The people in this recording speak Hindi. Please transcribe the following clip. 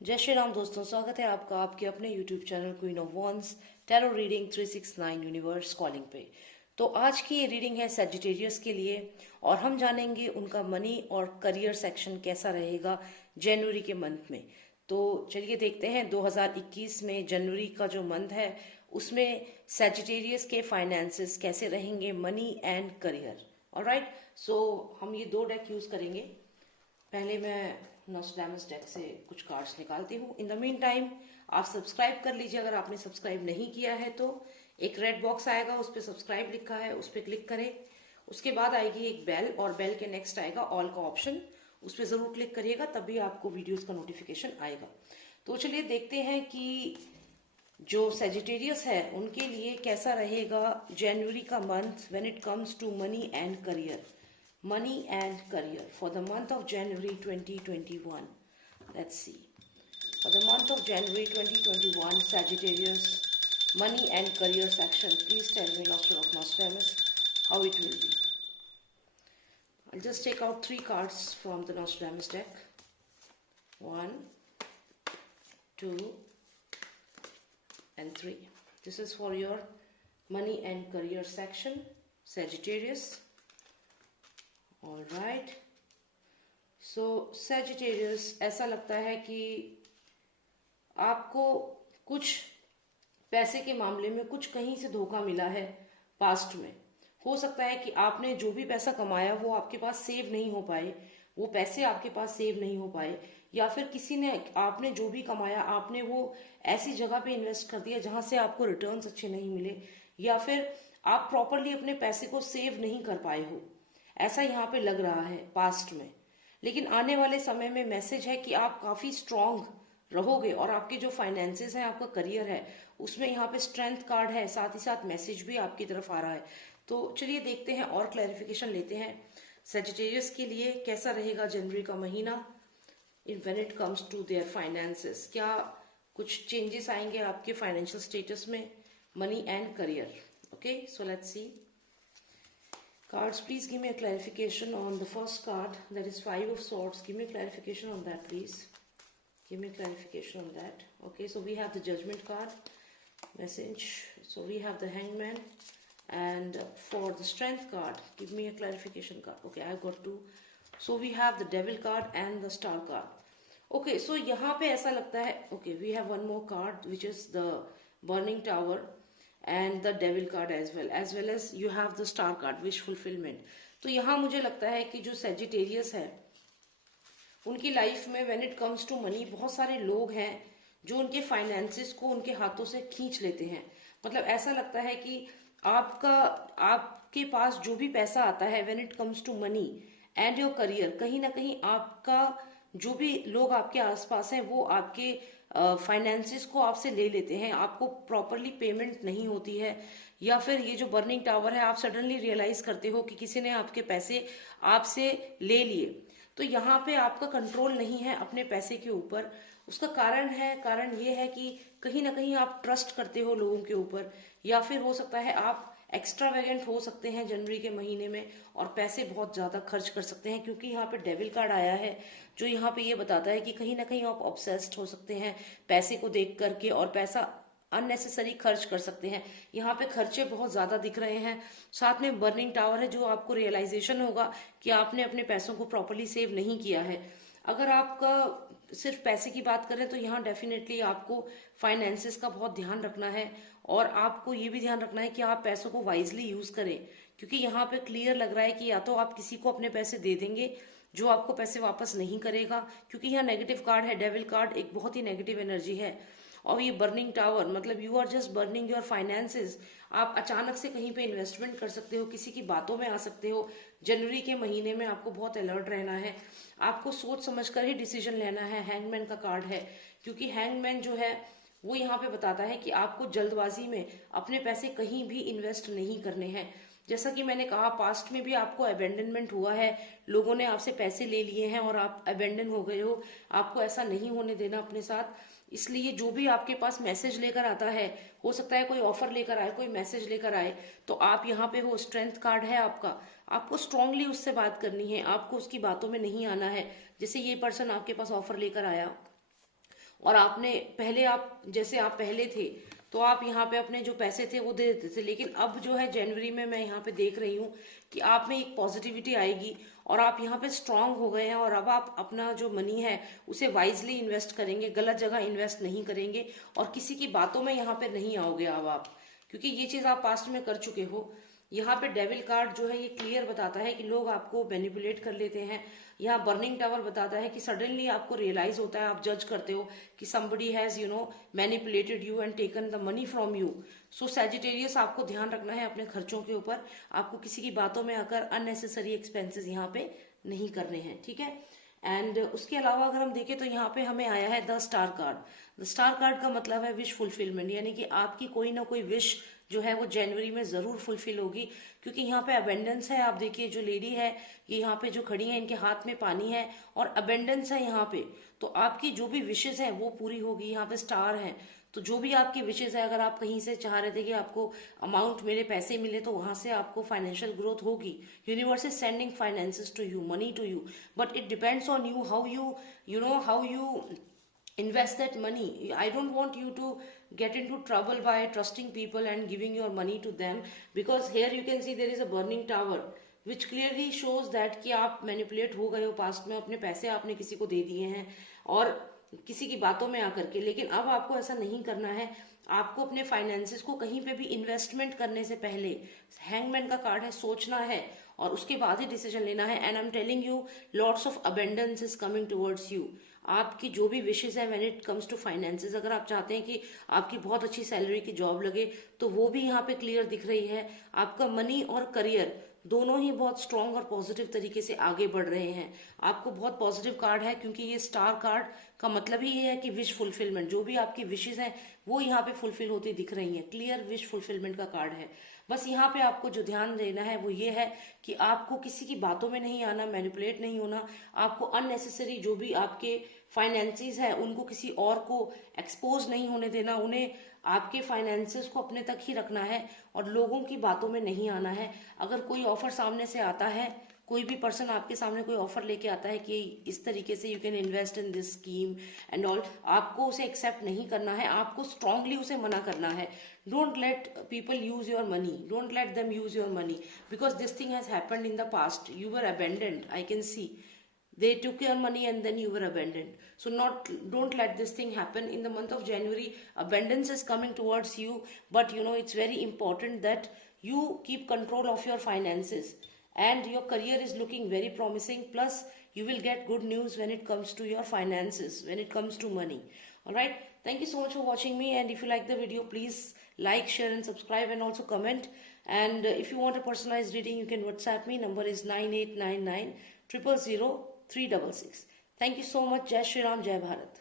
जय श्री राम दोस्तों, स्वागत है आपका आपके अपने YouTube channel queen of wands tarot reading 369 universe calling पे। तो आज की ये रीडिंग है सेजिटेरियस के लिए और हम जानेंगे उनका मनी और करियर सेक्शन कैसा रहेगा जनवरी के मंथ में। तो चलिए देखते हैं 2021 में जनवरी का जो मंथ है उसमें सेजिटेरियस के फाइनेंसेस कैसे रहेंगे, मनी एंड करियर। ऑलराइट, सो हम ये दो डेक यूज करेंगे। पहले मैं नॉस्ट्रैडमस डेक से कुछ कार्ड्स निकालती हूँ। इन द मीन टाइम आप सब्सक्राइब कर लीजिए अगर आपने सब्सक्राइब नहीं किया है तो। एक रेड बॉक्स आएगा, उस पर सब्सक्राइब लिखा है, उस पर क्लिक करें। उसके बाद आएगी एक बेल और बेल के नेक्स्ट आएगा ऑल का ऑप्शन, उस पर जरूर क्लिक करिएगा, तभी आपको वीडियोस का नोटिफिकेशन आएगा। तो चलिए देखते हैं कि जो सेजिटेरियस है उनके लिए कैसा रहेगा जनवरी का month when it comes to money and career. Money and career for the month of January 2021. Let's see. For the month of January 2021, Sagittarius, money and career section. Please tell me, Master of Nostradamus, how it will be. I'll just take out 3 cards from the Nostradamus deck. 1, 2, and 3. This is for your money and career section, Sagittarius. All right. So Sagittarius, ऐसा लगता है कि आपको कुछ पैसे के मामले में कुछ कहीं से धोखा मिला है पास्ट में। हो सकता है कि आपने जो भी पैसा कमाया वो आपके पास सेव नहीं हो पाए, वो पैसे आपके पास सेव नहीं हो पाए, या फिर किसी ने आपने जो भी कमाया आपने वो ऐसी जगह पे इन्वेस्ट कर दिया जहां से आपको रिटर्न्स अच्छे नहीं मिले, या फिर आप प्रॉपरली अपने पैसे को सेव नहीं कर पाए हो। ऐसा यहाँ पे लग रहा है पास्ट में। लेकिन आने वाले समय में मैसेज है कि आप काफी स्ट्रांग रहोगे और आपके जो फाइनेंसेस हैं, आपका करियर है, उसमें यहाँ पे स्ट्रेंथ कार्ड है, साथ ही साथ मैसेज भी आपकी तरफ आ रहा है। तो चलिए देखते हैं और क्लैरिफिकेशन लेते हैं सेजिटेरियस के लिए कैसा रहेगा जनवरी का महीना in when it comes to their finances. क्या कुछ चेंजेस आएंगे आपके फाइनेंशियल स्टेटस में, money and career. Okay, so let's see. Cards, please give me a clarification on the first card, that is 5 of Swords. Give me a clarification on that, please. Give me a clarification on that. Okay, so we have the Judgment card, message. So we have the Hangman. And for the Strength card, give me a clarification card. Okay, I got 2. So we have the Devil card and the Star card. Okay, so यहाँ पे ऐसा लगता है, okay, we have one more card which is the Burning Tower and the Devil card as well as you have the Star card, wish fulfillment. तो यहाँ मुझे लगता है कि जो सेजिटेरियस है उनकी लाइफ में when it comes to money बहुत सारे लोग हैं जो उनके फाइनेंसेस को उनके हाथों से खींच लेते हैं। मतलब ऐसा लगता है कि आपके पास जो भी पैसा आता है when it comes to money and your career, कहीं ना कहीं आपका जो भी लोग आपके आसपास हैं वो आपके फाइनेंसिस को आपसे ले लेते हैं, आपको प्रॉपरली पेमेंट नहीं होती है, या फिर ये जो बर्निंग टावर है आप सडनली रियलाइज करते हो कि किसी ने आपके पैसे आपसे ले लिए। तो यहाँ पे आपका कंट्रोल नहीं है अपने पैसे के ऊपर। उसका कारण ये है कि कहीं ना कहीं आप ट्रस्ट करते हो लोगों के ऊपर, या फिर हो सकता है आप एक्स्ट्रावेगेंट हो सकते हैं जनवरी के महीने में और पैसे बहुत ज्यादा खर्च कर सकते हैं, क्योंकि यहाँ पे डेविल कार्ड आया है जो यहाँ पे ये बताता है कि कहीं ना कहीं आप ऑब्सेस्ड हो सकते हैं पैसे को देख करके और पैसा अननेसेसरी खर्च कर सकते हैं। यहाँ पे खर्चे बहुत ज्यादा दिख रहे हैं। साथ में बर्निंग टावर है जो आपको रियलाइजेशन होगा कि आपने अपने पैसों को प्रॉपरली सेव नहीं किया है। अगर आपका सिर्फ पैसे की बात करें तो यहाँ डेफिनेटली आपको फाइनेंसेस का बहुत ध्यान रखना है और आपको ये भी ध्यान रखना है कि आप पैसों को वाइजली यूज करें, क्योंकि यहाँ पे क्लियर लग रहा है कि या तो आप किसी को अपने पैसे दे देंगे जो आपको पैसे वापस नहीं करेगा, क्योंकि यहाँ नेगेटिव कार्ड है, डेविल कार्ड एक बहुत ही नेगेटिव एनर्जी है। और ये बर्निंग टावर मतलब you are just burning your finances. आप अचानक से कहीं पे इन्वेस्टमेंट कर सकते हो, किसी की बातों में आ सकते हो। जनवरी के महीने में आपको बहुत अलर्ट रहना है, आपको सोच समझकर ही डिसीजन लेना है। हैंगमैन का कार्ड है, क्योंकि हैंगमैन जो है वो यहाँ पे बताता है कि आपको जल्दबाजी में अपने पैसे कहीं भी इन्वेस्ट नहीं करने हैं। जैसा कि मैंने कहा पास्ट में भी आपको अबेंडनमेंट हुआ है, लोगों ने आपसे पैसे ले लिए हैं और आप अबेंडन हो गए हो। आपको ऐसा नहीं होने देना अपने साथ। इसलिए जो भी आपके पास मैसेज लेकर आता है, हो सकता है कोई ऑफर लेकर आए, कोई मैसेज लेकर आए, तो आप यहाँ पे हो, स्ट्रेंथ कार्ड है आपका, आपको स्ट्रांगली उससे बात करनी है, आपको उसकी बातों में नहीं आना है। जैसे ये पर्सन आपके पास ऑफर लेकर आया और आपने पहले आप जैसे आप पहले थे तो आप यहाँ पे अपने जो पैसे थे वो दे देते थे, लेकिन अब जो है जनवरी में मैं यहाँ पे देख रही हूँ कि आप में एक पॉजिटिविटी आएगी और आप यहाँ पे स्ट्रांग हो गए हैं और अब आप अपना जो मनी है उसे वाइजली इन्वेस्ट करेंगे, गलत जगह इन्वेस्ट नहीं करेंगे और किसी की बातों में यहाँ पे नहीं आओगे अब आप, क्योंकि ये चीज आप पास्ट में कर चुके हो। यहाँ पे डेविल कार्ड जो है ये क्लियर बताता है कि लोग आपको मैनिपुलेट कर लेते हैं। यहाँ बर्निंग टावर बताता है कि सडनली आपको रियलाइज होता है, आप जज करते हो कि somebody has manipulated you and taken the money from you. So Sagittarius आपको ध्यान रखना है अपने खर्चों के ऊपर, आपको किसी की बातों में आकर अननेसेसरी एक्सपेंसेस यहाँ पे नहीं करने हैं, ठीक है। एंड उसके अलावा अगर हम देखें तो यहाँ पे हमें आया है the star card. The star card का मतलब है विश फुलफिलमेंट, यानी कि आपकी कोई ना कोई विश जो है वो जनवरी में जरूर फुलफिल होगी, क्योंकि यहाँ पे अबेंडेंस है। आप देखिए जो लेडी है ये यहाँ पे जो खड़ी है इनके हाथ में पानी है और अबेंडेंस है यहाँ पे, तो आपकी जो भी विशेष है वो पूरी होगी। यहाँ पे स्टार है, तो जो भी आपकी विशेष है, अगर आप कहीं से चाह रहे थे कि आपको अमाउंट मिले, पैसे मिले, तो वहां से आपको फाइनेंशियल ग्रोथ होगी। Universe is sending finances to you, money to you, but it depends on you how you invest that money. I don't want you to get into trouble by trusting people and giving your money to them, because here you can see there is a burning tower which clearly shows that कि आप मैनिपुलेट हो गए हो पास्ट में, अपने पैसे आपने किसी को दे दिए हैं और किसी की बातों में आकर के। लेकिन अब आपको ऐसा नहीं करना है, आपको अपने फाइनेंसेस को कहीं पे भी इन्वेस्टमेंट करने से पहले, हैंगमैन का कार्ड है, सोचना है और उसके बाद ही डिसीजन लेना है। And I am telling you lots of abundance is coming towards you. आपकी जो भी विशेष है when it comes to finances, अगर आप चाहते हैं कि आपकी बहुत अच्छी सैलरी की जॉब लगे तो वो भी यहाँ पे क्लियर दिख रही है। आपका मनी और करियर दोनों ही बहुत स्ट्रांग और पॉजिटिव तरीके से आगे बढ़ रहे हैं। आपको बहुत पॉजिटिव कार्ड है, क्योंकि ये स्टार कार्ड का मतलब ही ये है कि विश फुलफिलमेंट, जो भी आपकी विशेष हैं वो यहाँ पे फुलफिल होती दिख रही हैं। क्लियर विश फुलफिलमेंट का कार्ड है। बस यहाँ पे आपको जो ध्यान देना है वो ये है कि आपको किसी की बातों में नहीं आना, मैनिपुलेट नहीं होना, आपको अननेसेसरी जो भी आपके फाइनेंसेस है उनको किसी और को एक्सपोज नहीं होने देना, उन्हें आपके फाइनेंसेस को अपने तक ही रखना है और लोगों की बातों में नहीं आना है। अगर कोई ऑफर सामने से आता है, कोई भी पर्सन आपके सामने कोई ऑफर लेके आता है कि इस तरीके से you can invest in this scheme and all, आपको उसे एक्सेप्ट नहीं करना है, आपको स्ट्रांगली उसे मना करना है। Don't let people use your money, don't let them use your money, because this thing has happened in the past. You were abandoned, I can see they took your money and then you were abandoned. So don't let this thing happen. In the month of January, abundance is coming towards you, but it's very important that you keep control of your finances, and your career is looking very promising. Plus you will get good news when it comes to your finances, when it comes to money. All right, thank you so much for watching me, and if you like the video, please like, share and subscribe, and also comment. And if you want a personalized reading, you can WhatsApp me. Number is 9899 000 366. Thank you so much. Jai Shri Ram, Jai Bharat.